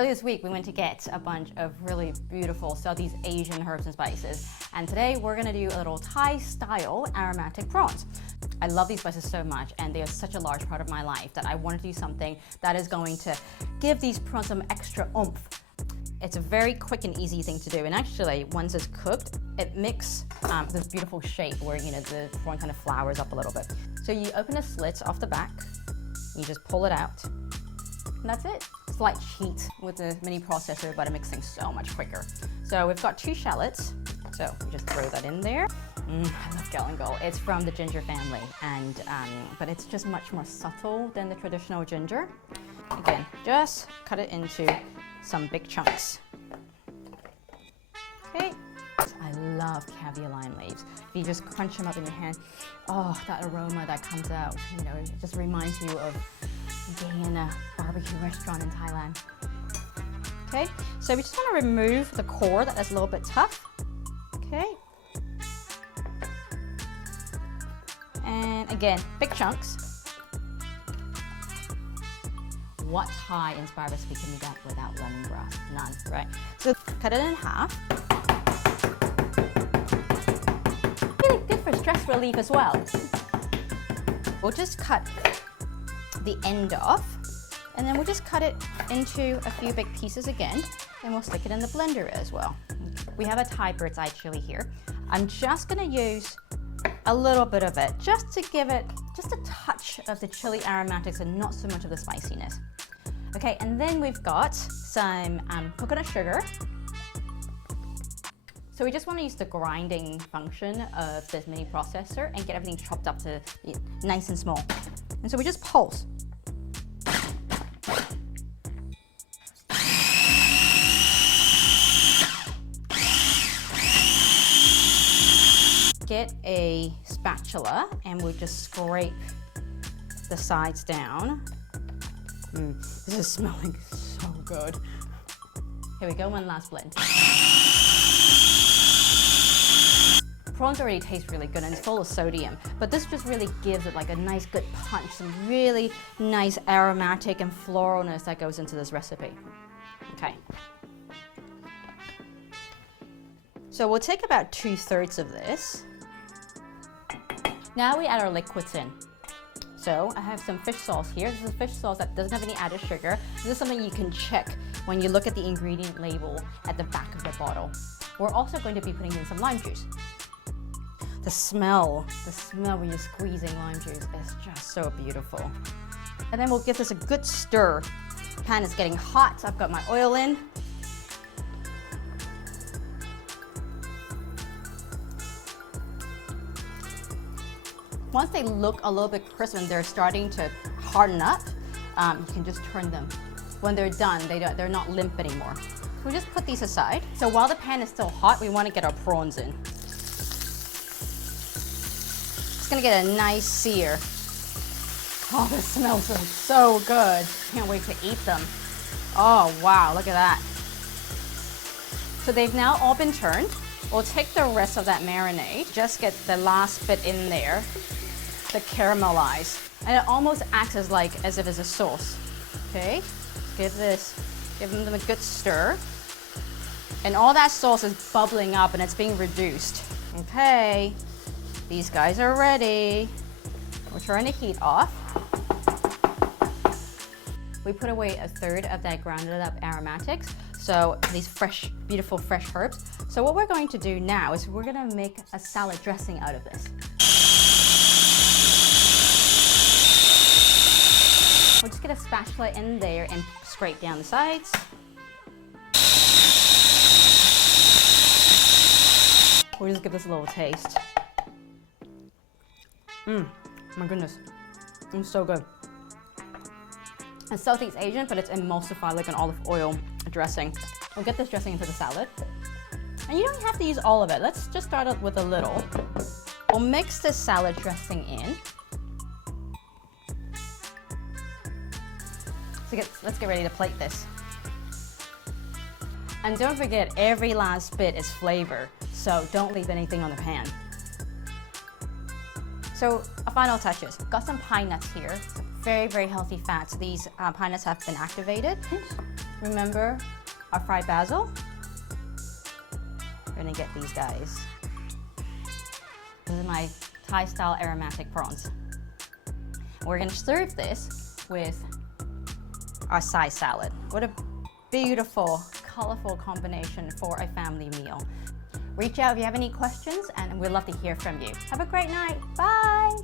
Earlier this week, we went to get a bunch of really beautiful Southeast Asian herbs and spices. And today we're gonna do a little Thai-style aromatic prawns. I love these spices so much, and they are such a large part of my life that I wanted to do something that is going to give these prawns some extra oomph. It's a very quick and easy thing to do. And actually, once it's cooked, it makes this beautiful shape where, you know, the prawn kind of flowers up a little bit. So you open the slits off the back, you just pull it out, and that's it. Slight cheat with the mini processor, but it makes things so much quicker. So we've got 2 shallots, so we just throw that in there. I love galangal. It's from the ginger family, and but it's just much more subtle than the traditional ginger. Again, just cut it into some big chunks. Okay. I love caviar lime leaves. If you just crunch them up in your hand, oh, that aroma that comes out, you know, it just reminds you of being in a barbecue restaurant in Thailand. Okay, so we just want to remove the core that is a little bit tough. Okay. And again, big chunks. What Thai-inspired recipe can you get without lemongrass? None, right? So cut it in half. Really good for stress relief as well. We'll just cut the end off, and then we'll just cut it into a few big pieces again, and we'll stick it in the blender as well. We have a Thai bird's eye chili here. I'm just gonna use a little bit of it, just to give it just a touch of the chili aromatics and not so much of the spiciness. Okay, and then we've got some coconut sugar. So we just want to use the grinding function of this mini processor and get everything chopped up to nice and small. And so we just pulse. Get a spatula and we'll just scrape the sides down. This is smelling so good. Here we go, one last blend. Prawns already taste really good and it's full of sodium, but this just really gives it like a nice good punch, some really nice aromatic and floralness that goes into this recipe. Okay. So we'll take about 2/3 of this. Now we add our liquids in. So I have some fish sauce here. This is fish sauce that doesn't have any added sugar. This is something you can check when you look at the ingredient label at the back of the bottle. We're also going to be putting in some lime juice. The smell when you're squeezing lime juice is just so beautiful. And then we'll give this a good stir. The pan is getting hot. I've got my oil in. Once they look a little bit crisp and they're starting to harden up, you can just turn them. When they're done, they're not limp anymore. We'll just put these aside. So while the pan is still hot, we want to get our prawns in. Gonna get a nice sear. Oh, this smells so good. Can't wait to eat them. Oh, wow, look at that. So they've now all been turned. We'll take the rest of that marinade, just get the last bit in there, the caramelize. And it almost acts as if it's a sauce. Okay, give them a good stir. And all that sauce is bubbling up and it's being reduced. Okay. These guys are ready. We're turning the heat off. We put away 1/3 of that grounded up aromatics. So these fresh, beautiful fresh herbs. So what we're going to do now is we're gonna make a salad dressing out of this. We'll just get a spatula in there and scrape down the sides. We'll just give this a little taste. My goodness, it's so good. It's Southeast Asian, but it's emulsified like an olive oil dressing. We'll get this dressing into the salad. And you don't have to use all of it. Let's just start out with a little. We'll mix the salad dressing in. So let's get ready to plate this. And don't forget, every last bit is flavor, so don't leave anything on the pan. So final touches. Got some pine nuts here. Very, very healthy fats. These pine nuts have been activated. remember our fried basil? We're gonna get these guys. This is my Thai style aromatic prawns. We're gonna serve this with our side salad. What a beautiful, colorful combination for a family meal. Reach out if you have any questions and we'd love to hear from you. Have a great night. Bye.